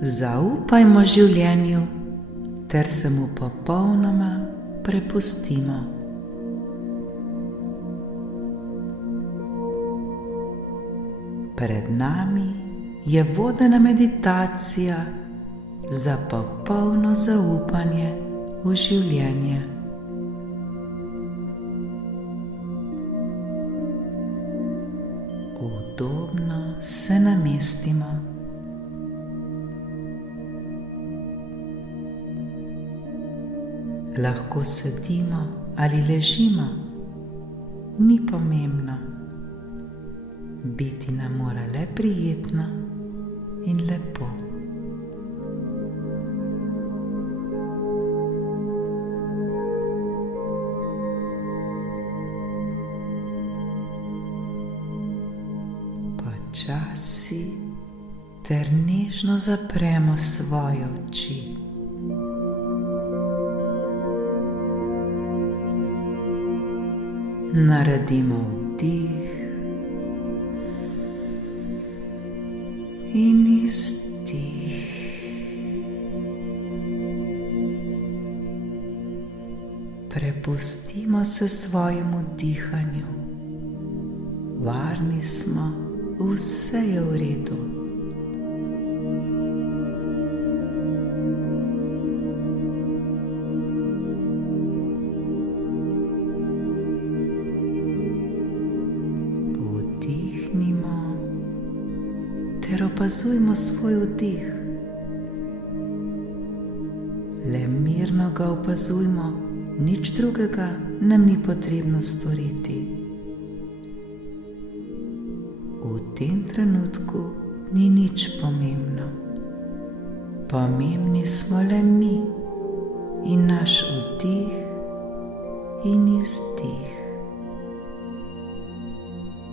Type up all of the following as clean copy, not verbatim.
Zaupajmo življenju ter se mu popolnoma prepustimo. Pred nami je vodena meditacija za popolno zaupanje v življenje. Udobno se namestimo. Lahko sedimo ali ležimo, ni pomembno. Biti nam mora le prijetno in lepo. Počasi ter nežno zapremo svoje oči. Naredimo vdih in izdih. Prepustimo se svojemu dihanju. Varni smo, vse je v redu. Ter opazujmo svoj vdih. Le mirno ga opazujmo, nič drugega nam ni potrebno storiti. V tem trenutku ni nič pomembno. Pomembni smo le mi in naš vdih in izdih.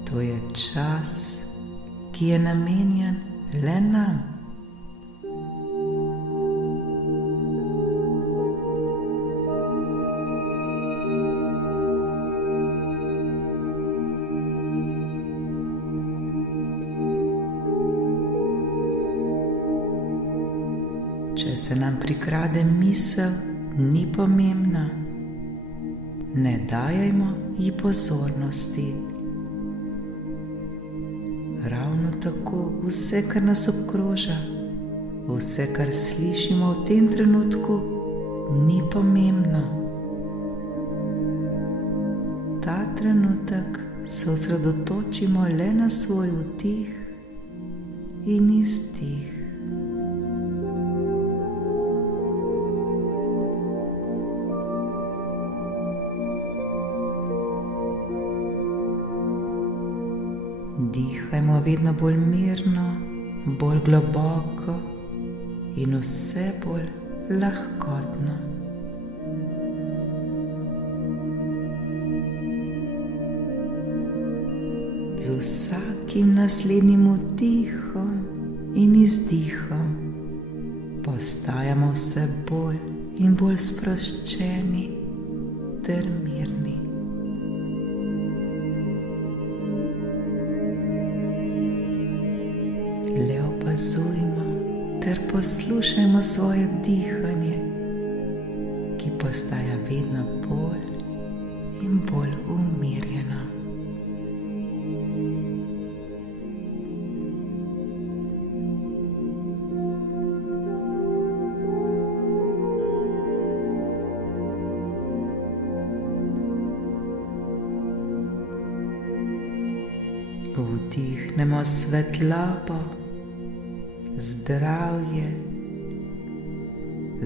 To je čas, ki je namenjen le nam. Če se nam prikrade misel, ni pomembna. Ne dajajmo ji pozornosti. Ravno tako vse, kar nas obkroža, vse, kar slišimo v tem trenutku, ni pomembno. Ta trenutek se osredotočimo le na svoj vdih in izdih. Dihajmo vedno bolj mirno, bolj globoko in vse bolj lahkotno. Z vsakim naslednjim vdihom in izdihom postajamo vse bolj in bolj sproščeni ter mirni. Le opazujmo ter poslušajmo svoje dihanje, ki postaja vedno bolj in bolj umirjeno. Vdihnemo svetlobo, zdravje,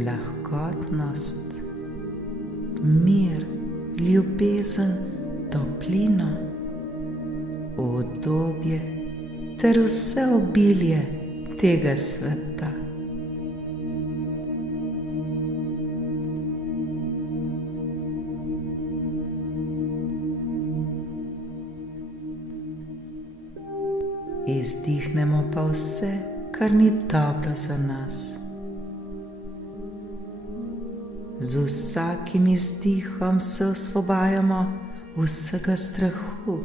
lahkotnost, mir, ljubezen, toplino, udobje ter vse obilje tega sveta. Izdihnemo pa vse, kar ni dobro za nas. Z vsakim izdihom se osvobajamo vsega strahu,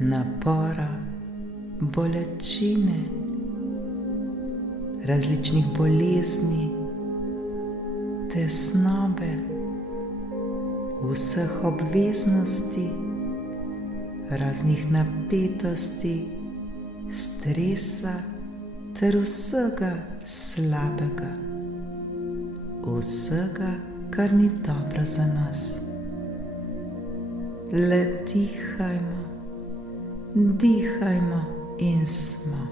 napora, bolečine, različnih bolezni, tesnobe, vseh obveznosti, raznih napetosti, stresa ter vsega slabega, vsega, kar ni dobro za nas. Le dihajmo, dihajmo in smo.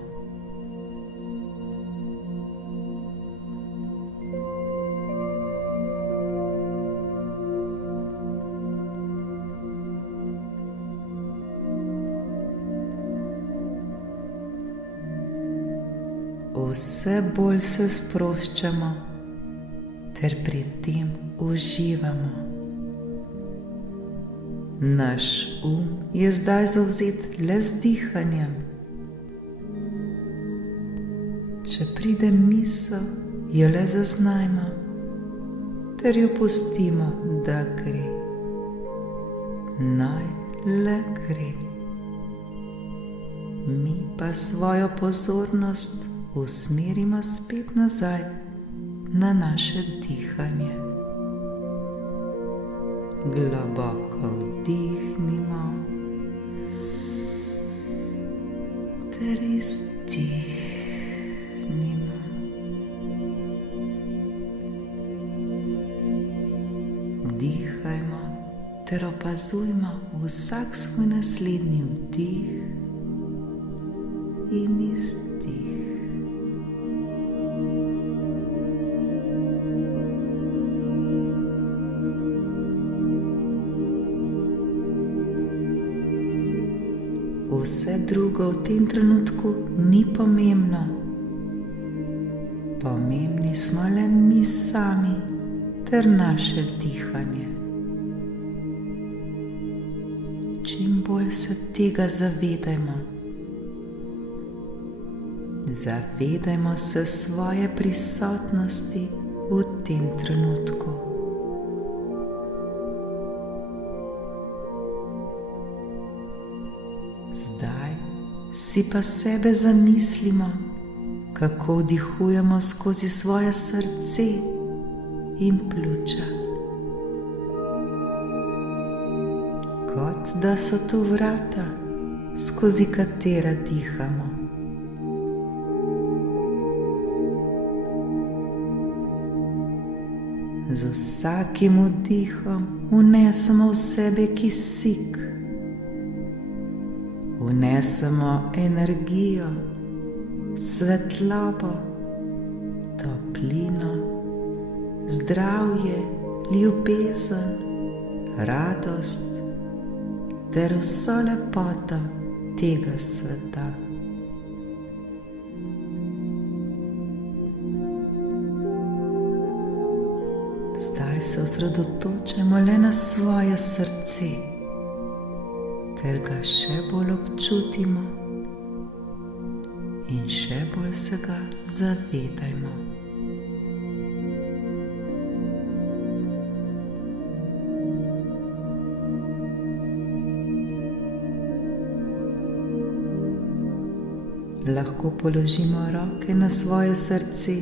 Vse bolj se sproščamo, ter pri tem uživamo. Naš je zdaj zavzet le z dihanjem. Če pride misel, jo le zaznajmo, ter jo pustimo, da gre. Naj le gre. Mi pa svojo pozornost usmerimo spet nazaj na naše dihanje. Globoko vdihnimo ter izdihnimo. Dihajmo ter opazujmo vsak svoj naslednji vdih in izdih. Vse drugo v tem trenutku ni pomembno. Pomembni smo le mi sami ter naše dihanje. Čim bolj se tega zavedajmo. Zavedajmo se svoje prisotnosti v tem trenutku. Zdaj si pa sebe zamislimo, kako vdihujemo skozi svoje srce in pljuča. Kot da so tu vrata, skozi katera dihamo. Z vsakim vdihom vnesemo v sebe kisik. Vnesemo energijo, svetlobo, toplino, zdravje, ljubezen, radost ter vso lepoto tega sveta. Zdaj se osredotočimo le na svoje srce, ter ga še bolj občutimo in še bolj se ga zavedajmo. Lahko položimo roke na svoje srce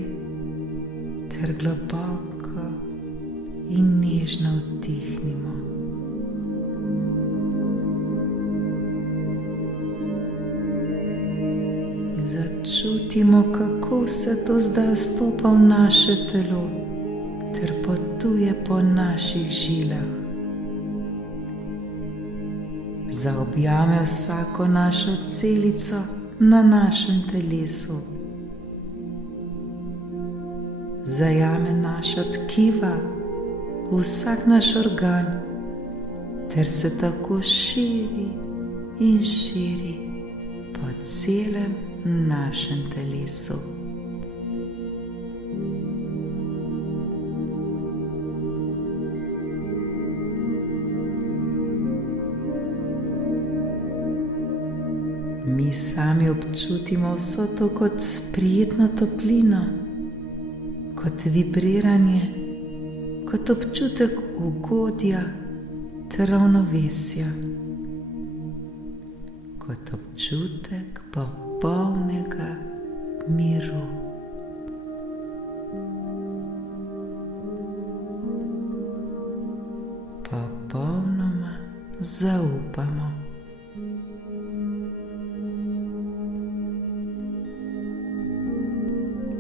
ter globoko in nežno vdihnimo. Začutimo, kako se to zdaj vstopa v naše telo ter potuje po naših žilah. Zaobjame vsako našo celico na našem telesu. Zajame naša tkiva, vsak naš organ, ter se tako širi in širi po celem našem telesu. Mi sami občutimo vso to kot prijetno toplino, kot vibriranje, kot občutek ugodja ter ravnovesja, kot občutek popolnega miru. zaupamo.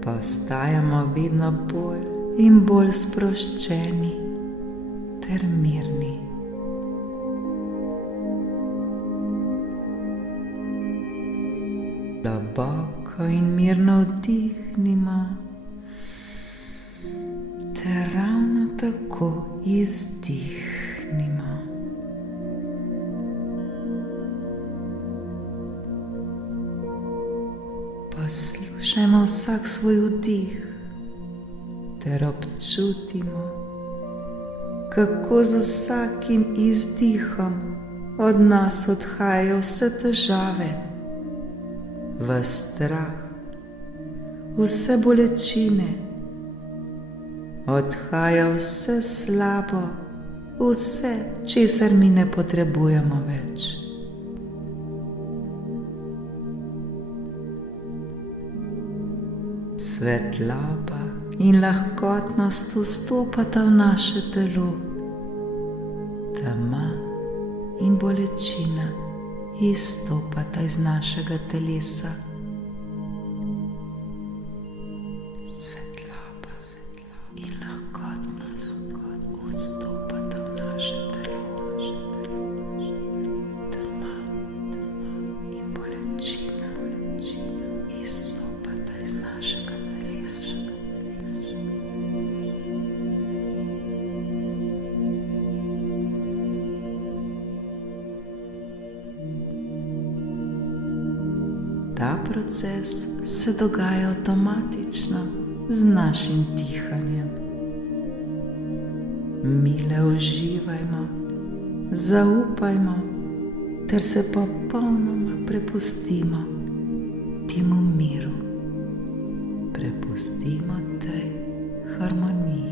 Postajamo vedno bolj in bolj sproščeni ter mirni. Globoko in mirno vdihnimo ter ravno tako izdihnimo. Poslušajmo vsak svoj vdih ter občutimo, kako z vsakim izdihom od nas odhajajo vse težave, ves strah, vse bolečine, odhaja vse slabo, vse, česar mi ne potrebujemo več. Svetloba in lahkotnost vstopata v naše telo, tema in bolečina izstopata iz našega telesa. Svetloba in lahkotnost vstopata v naše telo, tema in bolečina izstopata iz našega telesa. Ta proces se dogaja avtomatično z našim dihanjem. Mile uživajmo, zaupajmo ter se popolnoma prepustimo temu miru. Prepustimo tej harmoniji.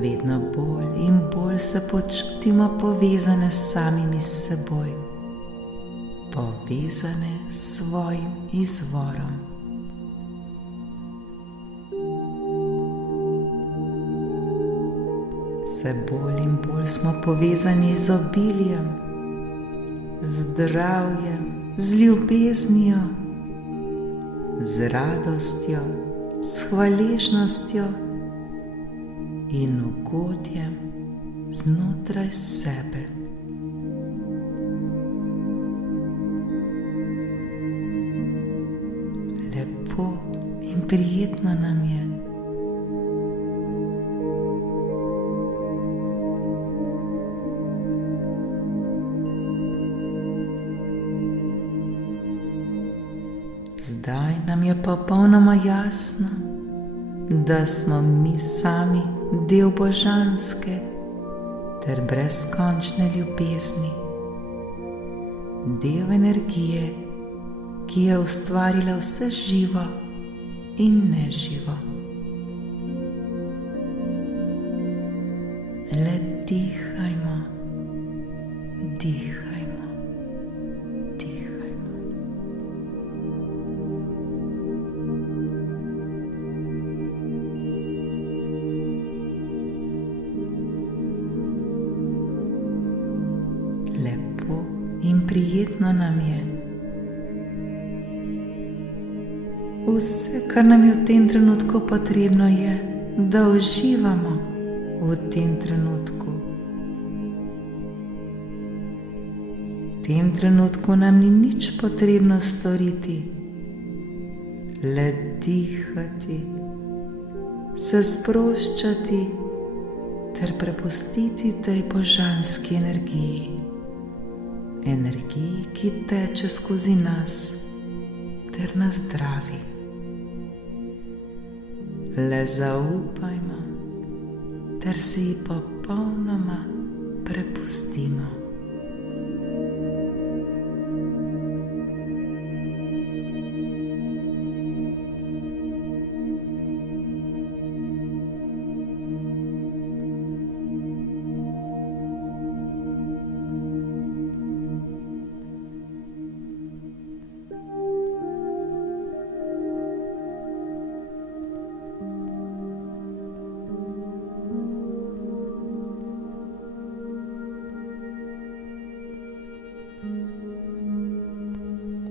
Vedno bolj in bolj se počutimo povezane s samimi seboj, povezane s svojim izvorom. Vse bolj in bolj smo povezani z obiljem, z zdravjem, z ljubeznijo, z radostjo, s hvaležnostjo in ugodjem znotraj sebe. Lepo in prijetno nam je. Zdaj nam je popolnoma jasno, da smo mi sami del božanske ter brezkončne ljubezni, del energije, ki je ustvarila vse živo in neživo. Le dihajmo, dihajmo, dihajmo. Lepo in prijetno nam je. Vse, kar nam je v tem trenutku potrebno, je, da uživamo v tem trenutku. V tem trenutku nam ni nič potrebno storiti, le dihati, se sproščati ter prepustiti tej božanski energiji, energiji, ki teče skozi nas ter nas zdravi. Le zaupajmo ter se ji popolnoma prepustimo.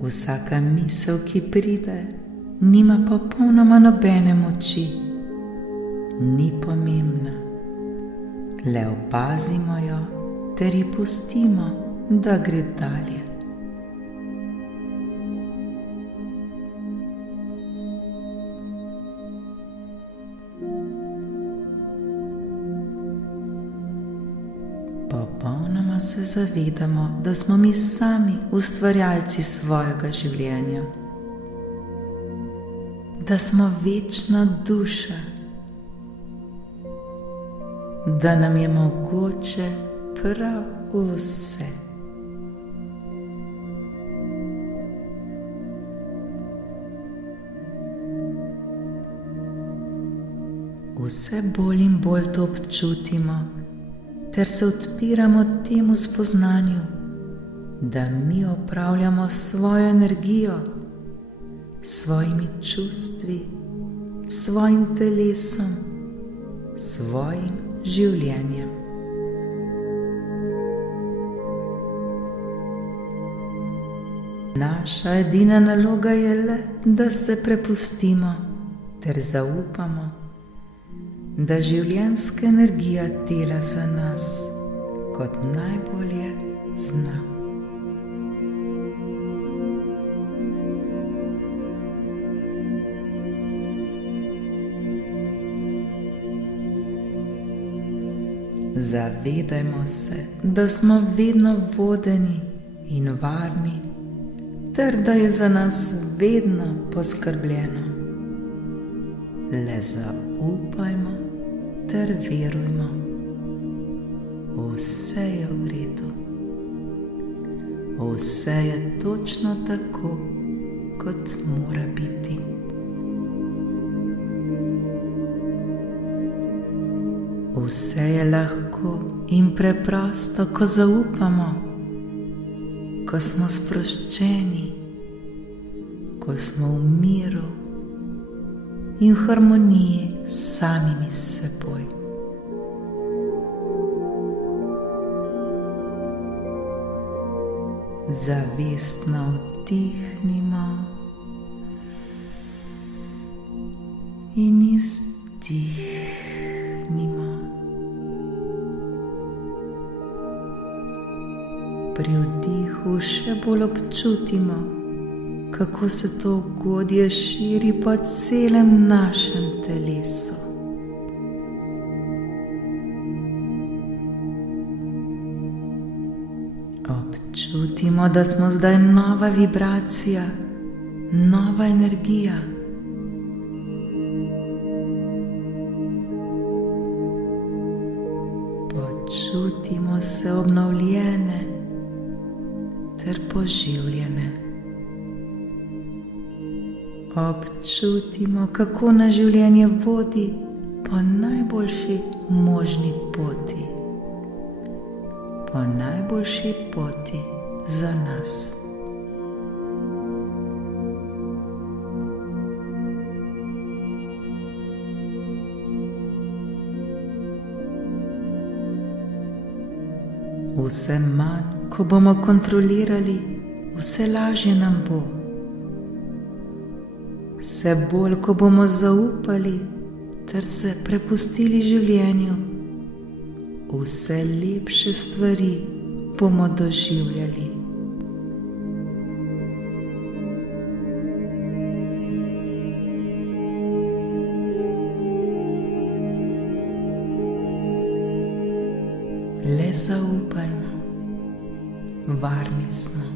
Vsaka misel, ki pride, nima popolnoma nobene moči, ni pomembna. Le opazimo jo ter ji pustimo, da gre dalje. Popolnoma se zavedamo, da smo mi sami ustvarjalci svojega življenja, da smo večna duša, da nam je mogoče prav vse. Vse bolj in bolj to občutimo, ter se odpiramo temu spoznanju, da mi opravljamo svojo energijo, svojimi čustvi, svojim telesom, svojim življenjem. Naša edina naloga je le, da se prepustimo ter zaupamo, da življenjska energija dela za nas, kot najbolje zna. Zavedajmo se, da smo vedno vodeni in varni, ter da je za nas vedno poskrbljeno. Le zaupajmo ter verujmo, vse je v redu, vse je točno tako, kot mora biti. Vse je lahko in preprosto, ko zaupamo, ko smo sproščeni, ko smo v miru in v harmoniji s samimi seboj. Zavestno vdihnimo in izdihnimo. Pri vdihu še bolj občutimo, kako se to ugodje širi po celem našem telesu. Občutimo, da smo zdaj nova vibracija, nova energija. Počutimo se obnovljene ter poživljene. Občutimo, kako nas življenje vodi po najboljši možni poti, po najboljši poti za nas. Vse manj, ko bomo kontrolirali, vse lažje nam bo. Vse bolj, ko bomo zaupali ter se prepustili življenju, vse lepše stvari bomo doživljali. Le zaupajmo, varni smo.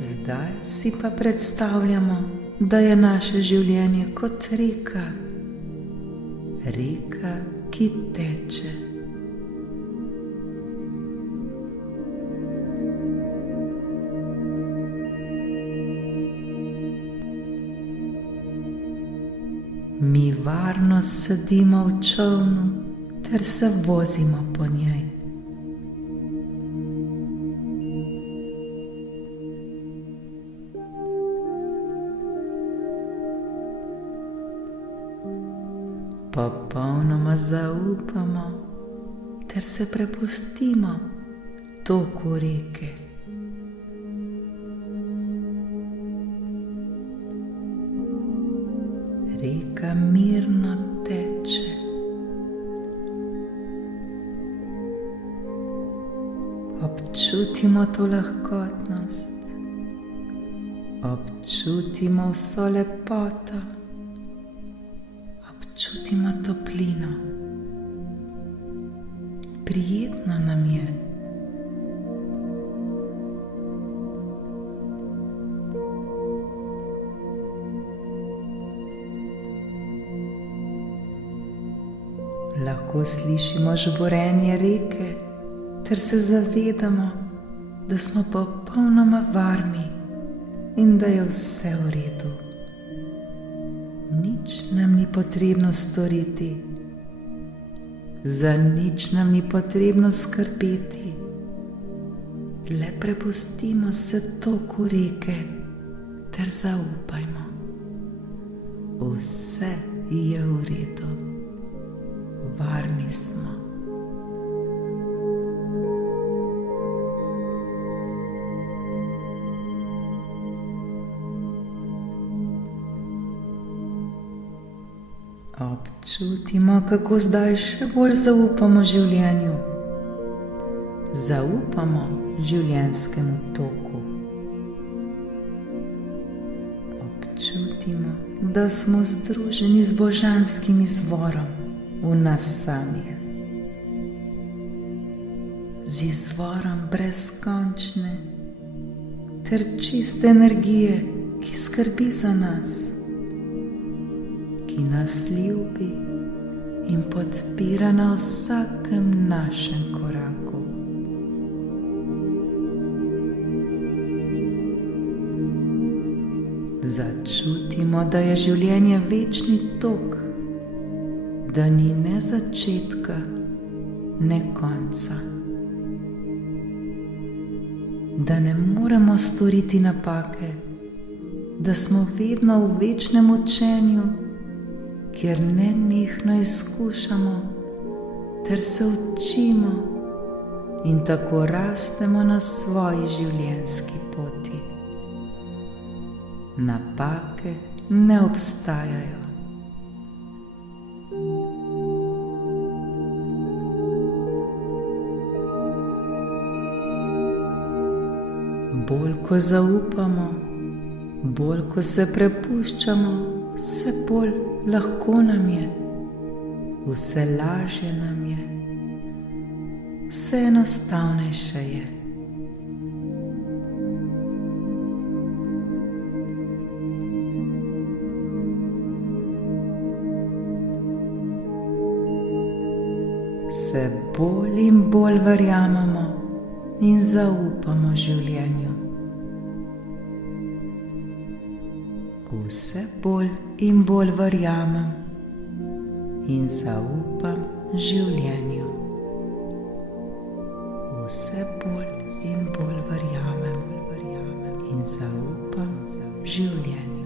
Zdaj si pa predstavljamo, da je naše življenje kot reka, reka, ki teče. Mi varno sedimo v čolnu ter se vozimo po njej. popolnoma zaupamo ter se prepustimo toku reke. Reka mirno teče. Občutimo to lahkotnost, občutimo vso lepoto, občutimo toplino. Prijetno nam je. Lahko slišimo žborenje reke ter se zavedamo, da smo popolnoma varni in da je vse v redu. Nič nam ni potrebno storiti, za nič nam ni potrebno skrbeti. Le prepustimo se toku reke ter zaupajmo. Vse je v redu. Varni smo. Občutimo, kako zdaj še bolj zaupamo življenju. Zaupamo življenjskemu toku. Občutimo, da smo združeni z božanskim izvorom v nas samih, z izvorom brezkončne ter čiste energije, ki skrbi za nas, ki nas ljubi in podpira na vsakem našem koraku. Začutimo, da je življenje večni tok, da ni ne začetka, ne konca. Da ne moremo storiti napake, da smo vedno v večnem učenju, kjer nenehno izkušamo ter se učimo in tako rastemo na svoji življenjski poti. Napake ne obstajajo. Bolj ko zaupamo, bolj ko se prepuščamo, vse bolj lahko nam je, vse lažje nam je, vse enostavnejše je. Vse bolj in bolj verjamemo in zaupamo življenju. Vse bolj in bolj verjamem in zaupam življenju. Vse bolj in bolj verjamem in zaupam življenju.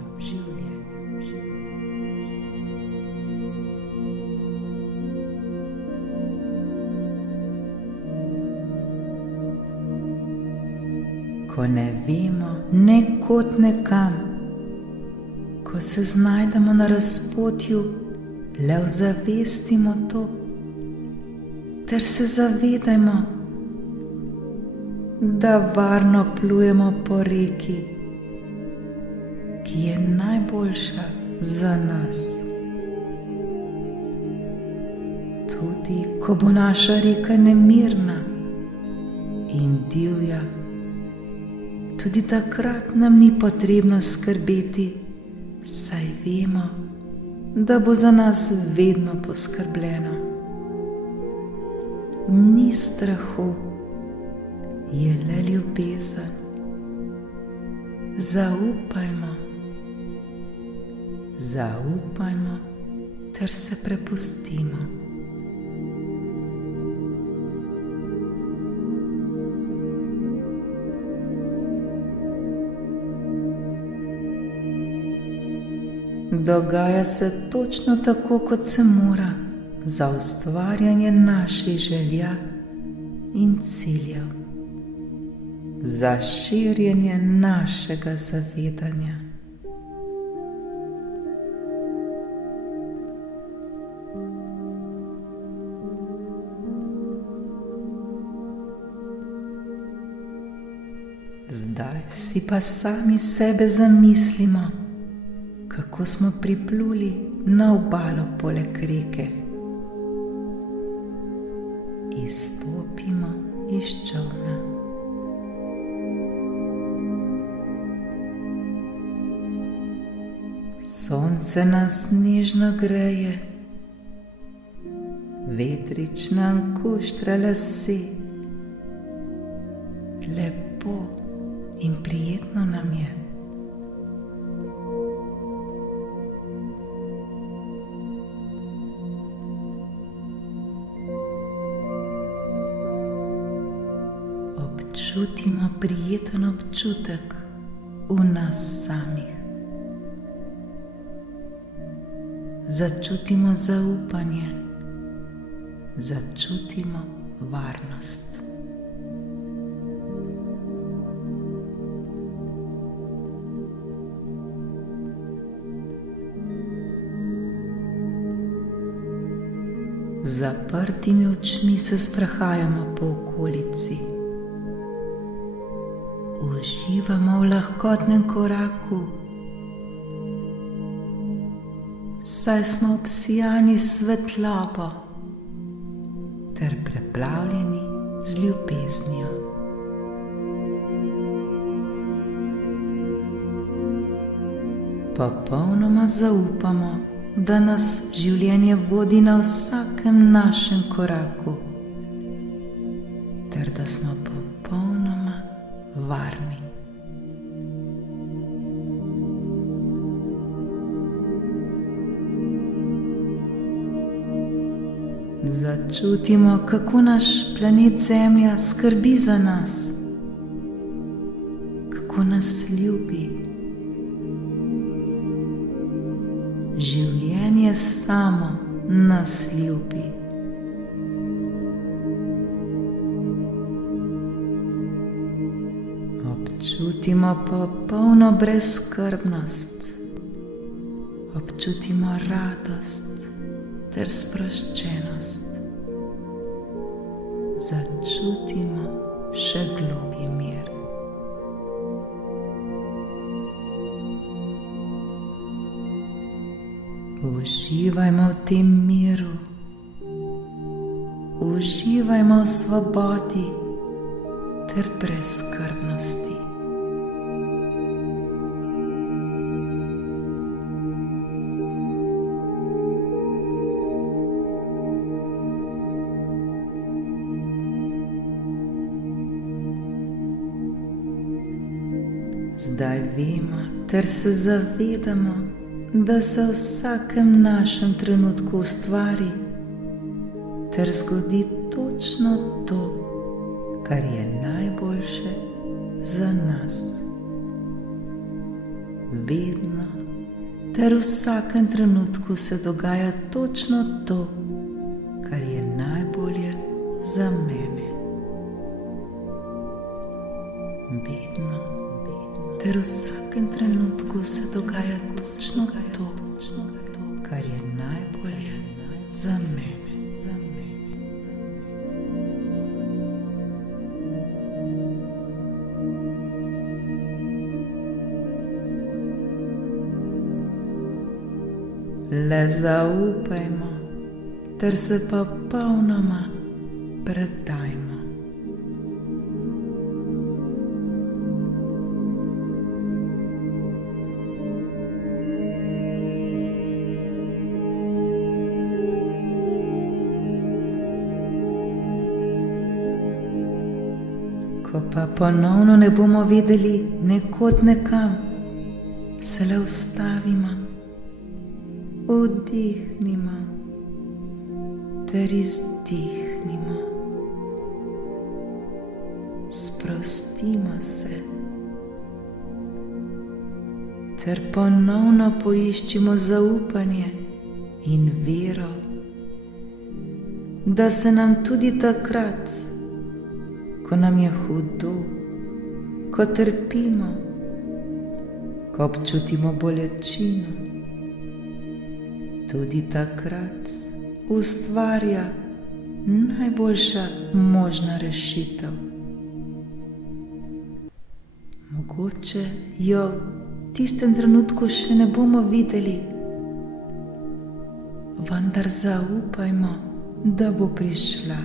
Ko ne vemo ne kod ne kam, ko se znajdemo na razpotju, le ozavestimo to, ter se zavedajmo, da varno plujemo po reki, ki je najboljša za nas. Tudi ko bo naša reka nemirna in divja, tudi takrat nam ni potrebno skrbeti, saj vemo, da bo za nas vedno poskrbljeno. Ni strahu, je le ljubezen. Zaupajmo ter se prepustimo. Dogaja se točno tako, kot se mora, za ustvarjanje naših želja in ciljev, za širjenje našega zavedanja. Zdaj si pa sami sebe zamislimo, kako smo pripluli na obalo poleg reke. Izstopimo iz čolna. Sonce nas nežno greje, vetrič nam kuštra lase. Lepo in prijetno nam je. Občutimo prijeten občutek v nas samih. Začutimo zaupanje, začutimo varnost. Z zaprtimi očmi se sprehajamo po okolici. Uživamo v lahkotnem koraku, saj smo obsijani s svetlobo ter preplavljeni z ljubeznijo. Popolnoma zaupamo, da nas življenje vodi na vsakem našem koraku, ter da smo popolnoma varni. Začutimo, kako naš planet Zemlja skrbi za nas, kako nas ljubi. Življenje samo nas ljubi. Občutimo popolno brezskrbnost, občutimo radost ter sproščenost. Začutimo še globji mir. Uživajmo v tem miru, uživajmo v svobodi ter brezskrbnosti. Zdaj vemo ter se zavedamo, da se v vsakem našem trenutku ustvari ter zgodi točno to, kar je najboljše za nas. Vedno ter v vsakem trenutku se dogaja točno to, kar je najbolje za mene. Vedno ter v vsakem trenutku se dogaja točno to, kar je najbolje za mene. Le zaupajmo ter se popolnoma predajmo. Ko pa ponovno ne bomo vedeli nekod nekam, se le ustavimo, vdihnimo ter izdihnimo. Sprostimo se ter ponovno poiščimo zaupanje in vero, da se nam tudi takrat, ko nam je hudo, ko trpimo, ko občutimo bolečino, tudi takrat ustvarja najboljša možna rešitev. Mogoče jo v tistem trenutku še ne bomo videli, vendar zaupajmo, da bo prišla.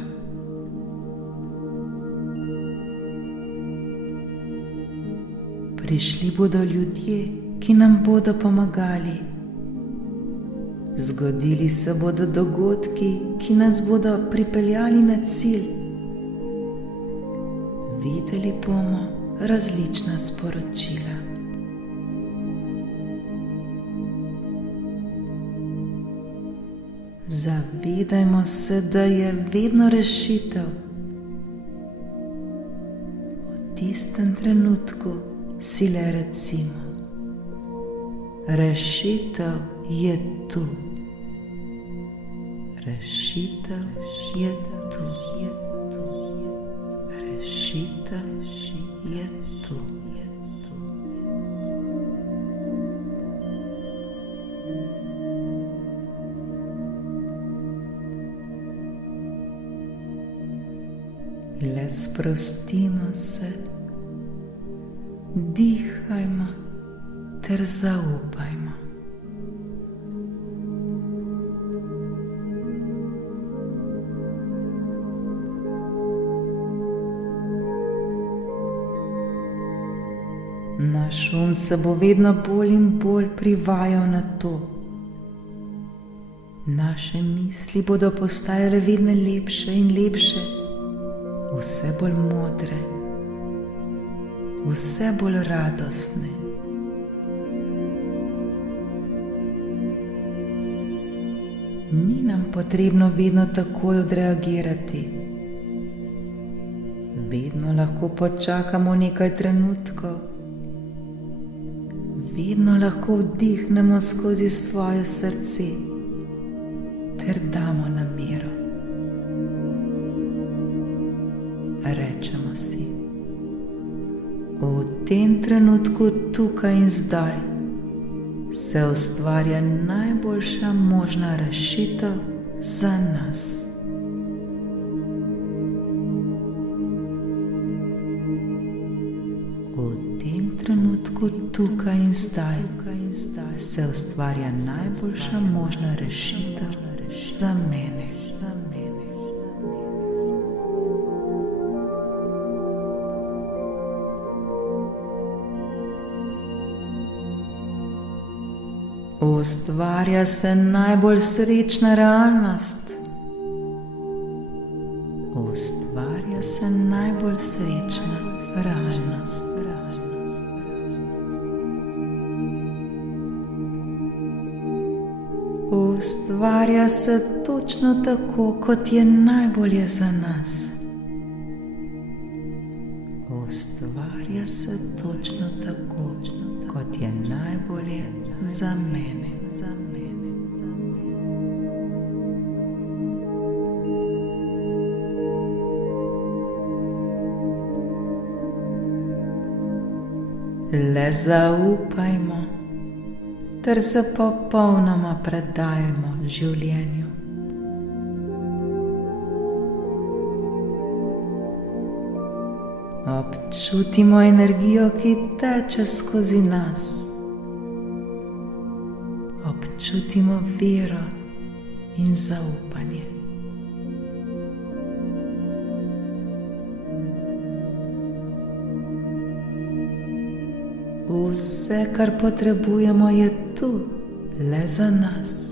Prišli bodo ljudje, ki nam bodo pomagali. Zgodili se bodo dogodki, ki nas bodo pripeljali na cilj. Videli bomo različna sporočila. Zavedajmo se, da je vedno rešitev. V tistem trenutku si le recimo: rešitev je tu. Rešitev je tu. Rešitev je tu. Le sprostimo se, dihajmo ter zaupajmo. Naš se bo vedno bolj in bolj privajal na to. Naše misli bodo postajale vedno lepše in lepše, vse bolj modre, vse bolj radostne. Ni nam potrebno vedno takoj odreagirati. Vedno lahko počakamo nekaj trenutkov. Vedno lahko vdihnemo skozi svoje srce ter damo namero. Rečemo si: v tem trenutku, tukaj in zdaj, se ustvarja najboljša možna rešitev za nas. V tem trenutku, tukaj in zdaj, se ustvarja najboljša možna rešitev za mene. Ustvarja se najbolj srečna realnost. Ustvarja se najbolj srečna realnost. Ustvarja se točno tako, kot je najbolje za nas. Ustvarja se točno tako, kot je najbolje za mene. Le zaupajmo ter se popolnoma predajmo življenju. Občutimo energijo, ki teče skozi nas. Občutimo vero in zaupanje. Vse, kar potrebujemo, je tu, le za nas.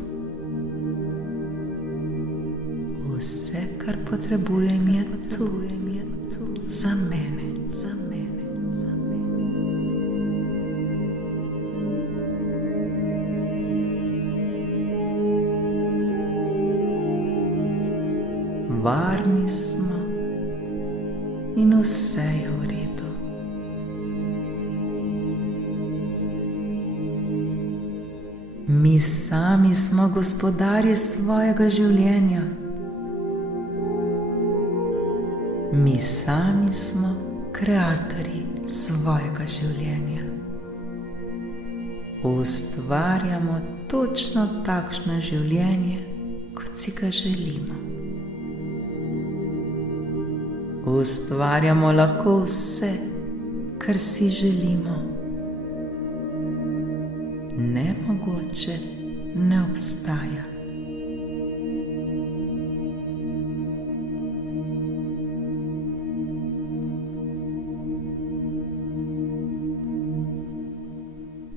Vse, kar potrebujem, je tu, za mene. Varni smo in vse je v redu. Mi sami smo gospodarji svojega življenja. Mi sami smo kreatorji svojega življenja. Ustvarjamo točno takšno življenje, kot si ga želimo. Ustvarjamo lahko vse, kar si želimo. Nemogoče ne obstaja.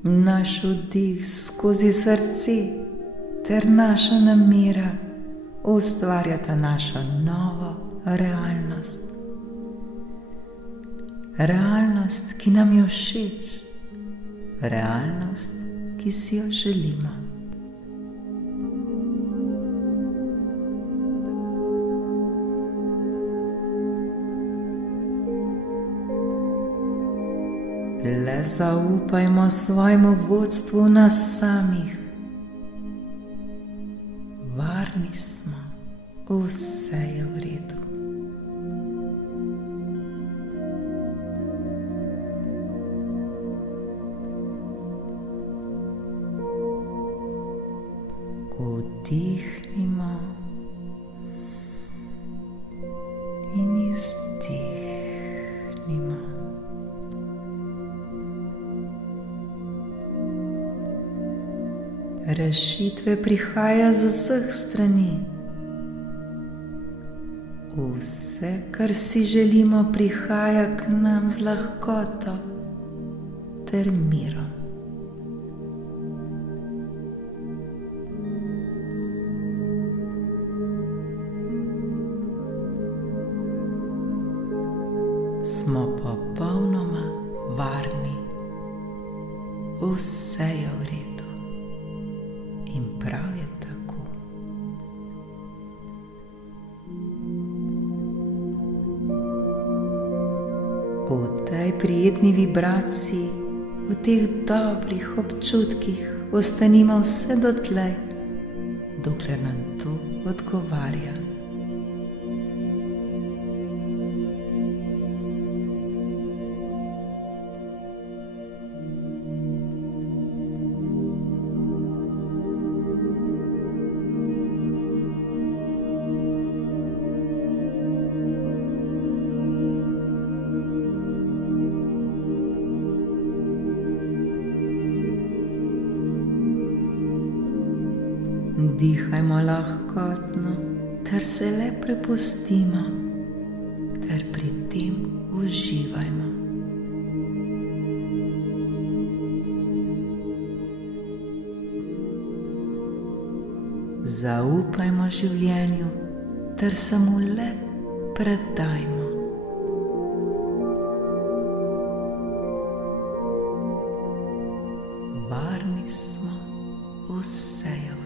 Naš vdih skozi srce ter naša namera ustvarjata našo novo realnost. Realnost, ki nam je všeč. Realnost, ki si jo želimo. Le zaupajmo svojemu vodstvu v nas samih. Varni smo, vse je v redu. Vdihnimo in izdihnimo. Rešitve prihajajo z vseh strani. Vse, kar si želimo, prihaja k nam z lahkoto ter mirom. Smo popolnoma varni, vse je v redu in prav je tako. V tej prijetni vibraciji, v teh dobrih občutkih ostanimo vse dotlej, dokler nam to odgovarja. Dihajmo lahkotno, ter se le prepustimo, ter pri tem uživajmo. Zaupajmo življenju, ter se mu le predajmo. Varni smo, vse je